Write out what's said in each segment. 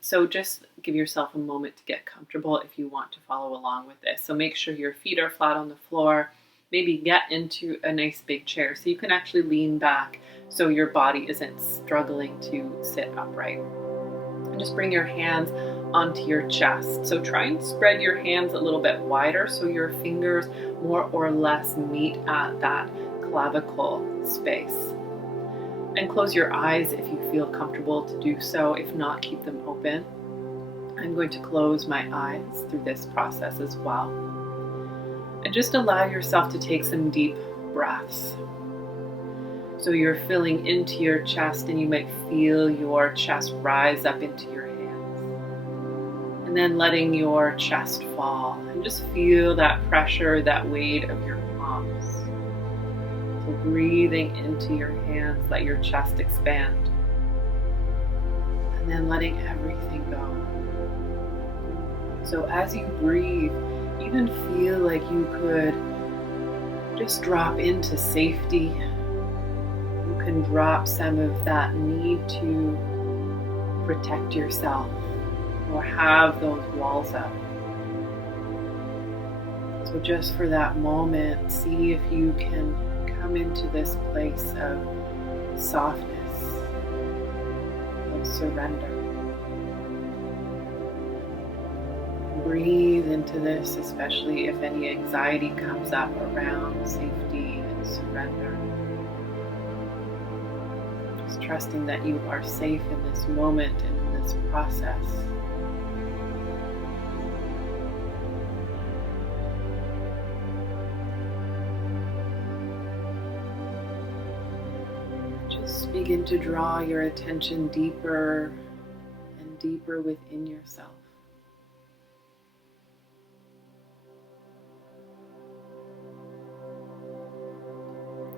So just give yourself a moment to get comfortable if you want to follow along with this. So make sure your feet are flat on the floor. Maybe get into a nice big chair so you can actually lean back so your body isn't struggling to sit upright. And just bring your hands onto your chest. So try and spread your hands a little bit wider so your fingers more or less meet at that clavicle space. And close your eyes if you feel comfortable to do so. If not, keep them open. I'm going to close my eyes through this process as well. And just allow yourself to take some deep breaths. So you're filling into your chest and you might feel your chest rise up into your hands. And then letting your chest fall. And just feel that pressure, that weight of your palms. So breathing into your hands, let your chest expand. And then letting everything go. So as you breathe, even feel like you could just drop into safety. You can drop some of that need to protect yourself or have those walls up. So just for that moment, see if you can come into this place of softness, of surrender. Breathe into this, especially if any anxiety comes up around safety and surrender. Just trusting that you are safe in this moment and in this process. Just begin to draw your attention deeper and deeper within yourself.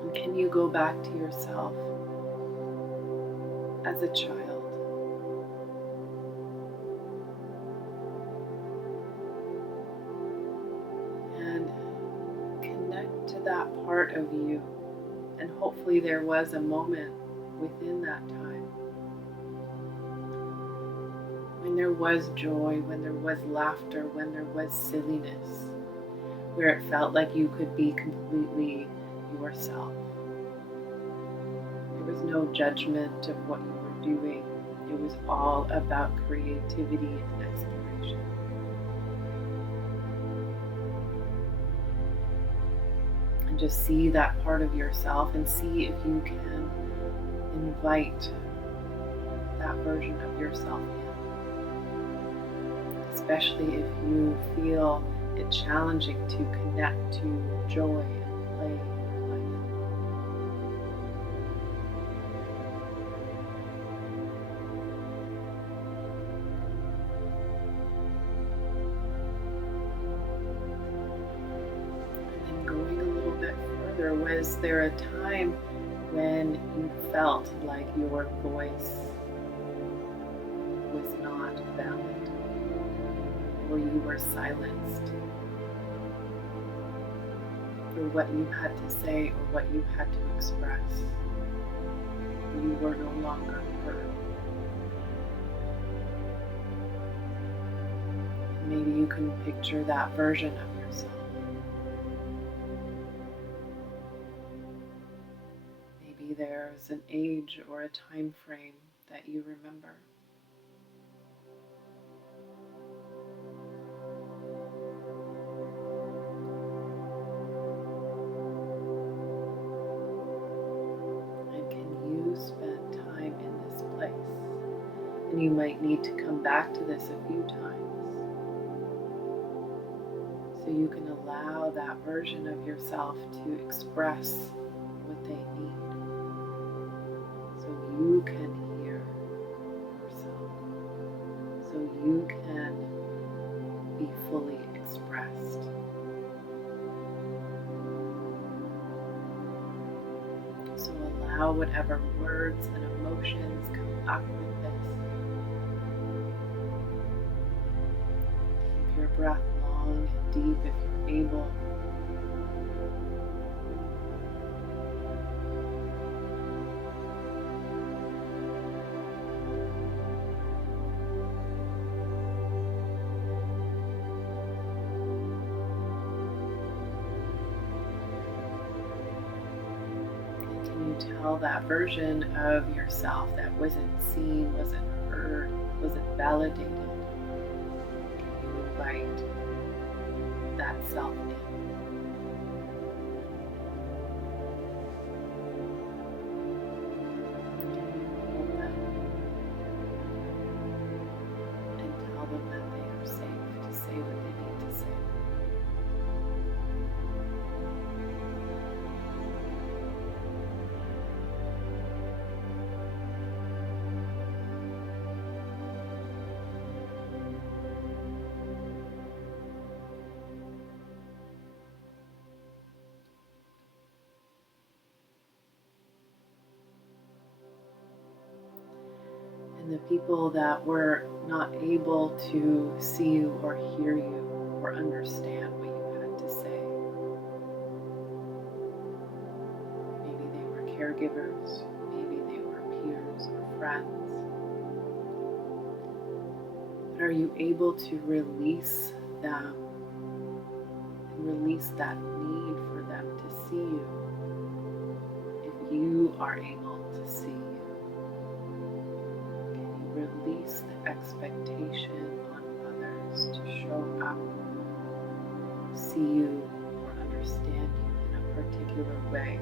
And can you go back to yourself as a child? And connect to that part of you. And hopefully there was a moment within that time when there was joy, when there was laughter, when there was silliness, where it felt like you could be completely yourself. There was no judgment of what you were doing. It was all about creativity and exploration. And just see that part of yourself and see if you can invite that version of yourself in. Especially if you feel it challenging to connect to joy and play in your life. And then going a little bit further, was there a time when you felt like your voice was not valid, or you were silenced for what you had to say or what you had to express? You were no longer heard. Maybe you can picture that version of yourself. Maybe there's an age or a time frame that you remember. And can you spend time in this place? And you might need to come back to this a few times. So you can allow that version of yourself to express what they need. So you can hear yourself. So you can be fully expressed. So allow whatever words and emotions come up with this. Keep your breath long and deep if you're able. tell that version of yourself that wasn't seen, wasn't heard, wasn't validated, can you invite that self in? Hold them and tell them that they are safe to say what they need to say. And the people that were not able to see you or hear you or understand what you had to say. Maybe they were caregivers, maybe they were peers or friends. But are you able to release them and release that need for them to see you if you are able to see you? Release the expectation on others to show up, see you, or understand you in a particular way.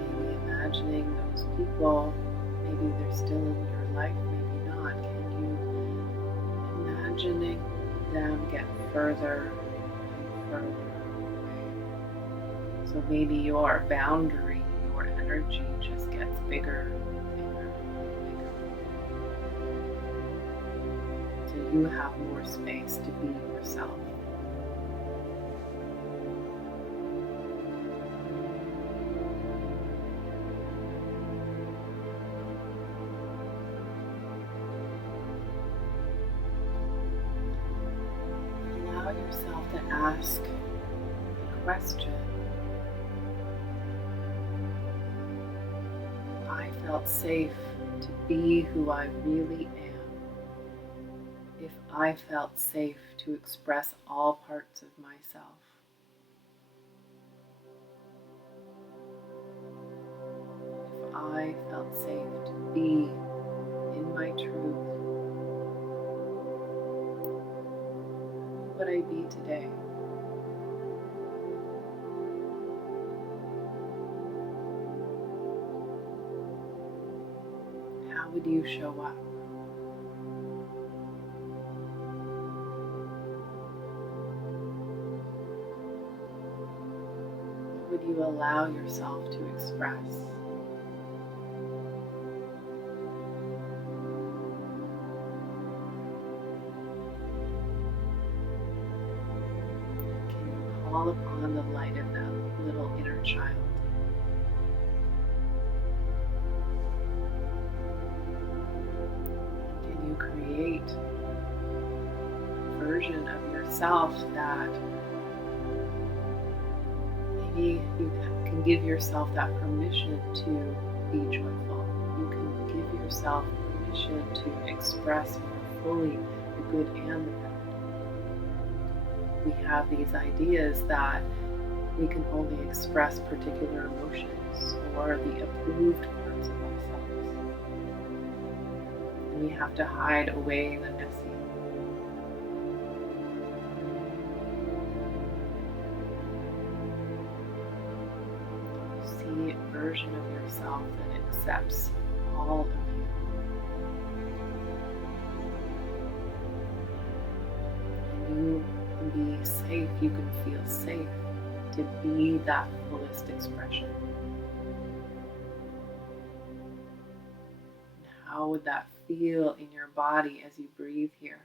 Maybe imagining those people, maybe they're still in your life, maybe not. Can you imagining them get further and further away? So maybe your boundary, your energy just gets bigger and bigger and bigger. So you have more space to be yourself. Allow yourself to ask the question, if I felt safe to be who I really am, if I felt safe to express all parts of myself, if I felt safe to be in my truth, who would I be today? How would you show up? What would you allow yourself to express? Can you call upon the light of that little inner child? Can you create a version of yourself that maybe you can give yourself that permission to be joyful? You can give yourself permission to express more fully the good and the bad. We have these ideas that we can only express particular emotions or the approved parts of ourselves. And we have to hide away the messy. See a version of yourself that accepts all of you. And you can be safe, you can feel safe to be that fullest expression. And how would that feel in your body as you breathe here?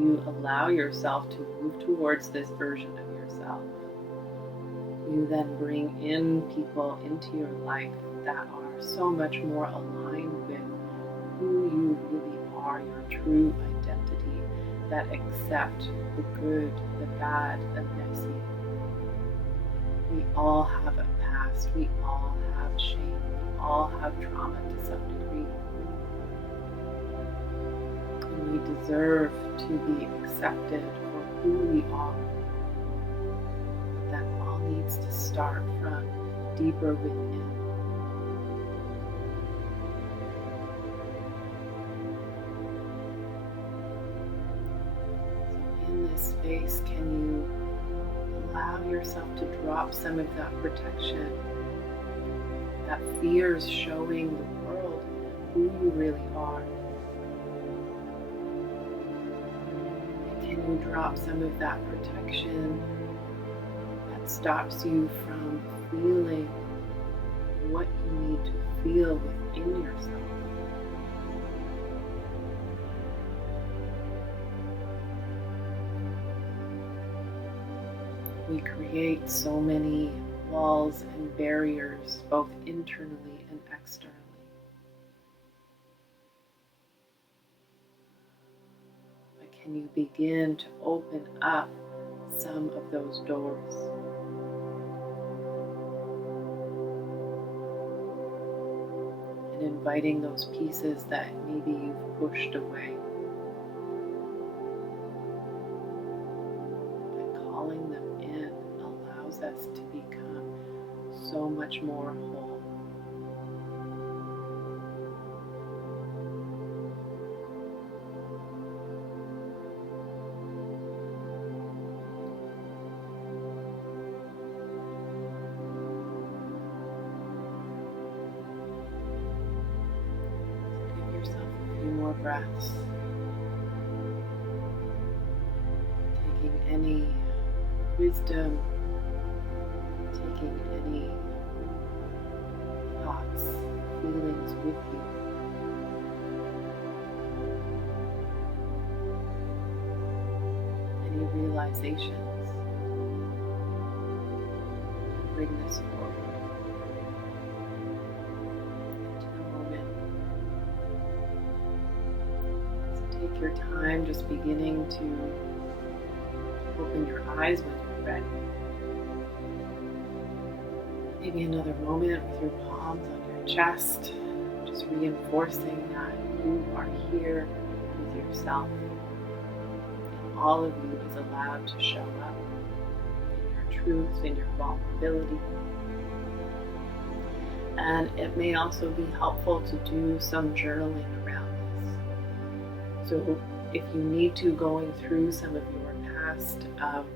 you allow yourself to move towards this version of yourself, you then bring in people into your life that are so much more aligned with who you really are, your true identity, that accept the good, the bad, the messy. We all have a past, we all have shame, we all have trauma to some degree. And we deserve to be accepted for who we are. But that all needs to start from deeper within. So in this space, can you allow yourself to drop some of that protection, that fears showing the world who you really are? And can you drop some of that protection that stops you from feeling what you need to feel within yourself? We create so many walls and barriers, both internally and externally. But can you begin to open up some of those doors? And inviting those pieces that maybe you've pushed away. Calling them in allows us to become so much more whole. Give yourself a few more breaths. Taking any wisdom, taking any thoughts, feelings with you. Any realizations. Bring this forward into the moment. So take your time just beginning to open your eyes when you're ready. Maybe another moment with your palms on your chest, just reinforcing that you are here with yourself. And all of you is allowed to show up in your truth, in your vulnerability. And it may also be helpful to do some journaling around this. So if you need to, going through some of your past of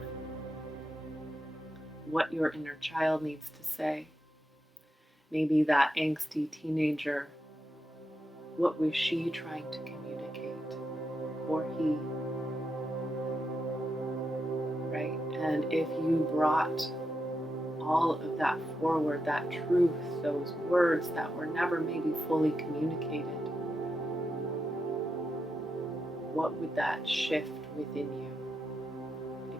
what your inner child needs to say. Maybe that angsty teenager, what was she trying to communicate? Or he, right? And if you brought all of that forward, that truth, those words that were never maybe fully communicated, what would that shift within you?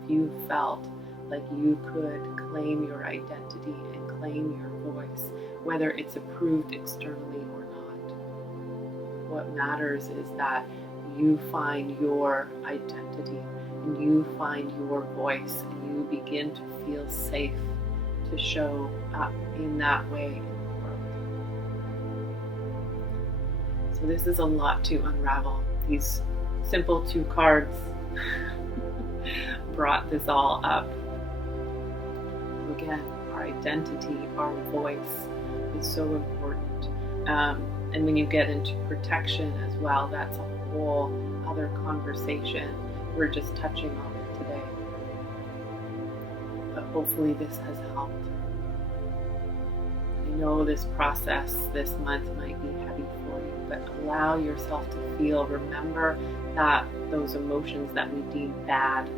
If you felt like you could claim your identity and claim your voice, whether it's approved externally or not. What matters is that you find your identity and you find your voice and you begin to feel safe to show up in that way in the world. So this is a lot to unravel. These simple 2 cards brought this all up. Again, our identity, our voice is so important. And when you get into protection as well, that's a whole other conversation. We're just touching on it today. But hopefully this has helped. I know this process this month might be heavy for you, but allow yourself to feel. Remember that those emotions that we deem bad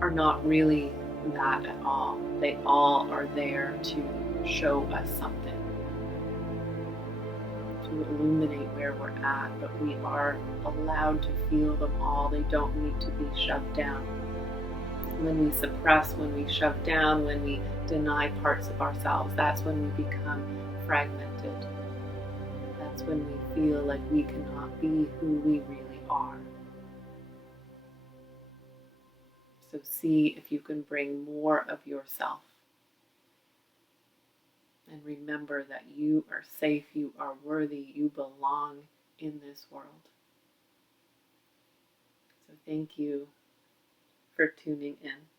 are not really that at all. They all are there to show us something, to to illuminate where we're at, but we are allowed to feel them all. They don't need to be shoved down. When we suppress, when we shove down, when we deny parts of ourselves, that's when we become fragmented. That's when we feel like we cannot be who we really are. So see if you can bring more of yourself. And remember that you are safe, you are worthy, you belong in this world. So thank you for tuning in.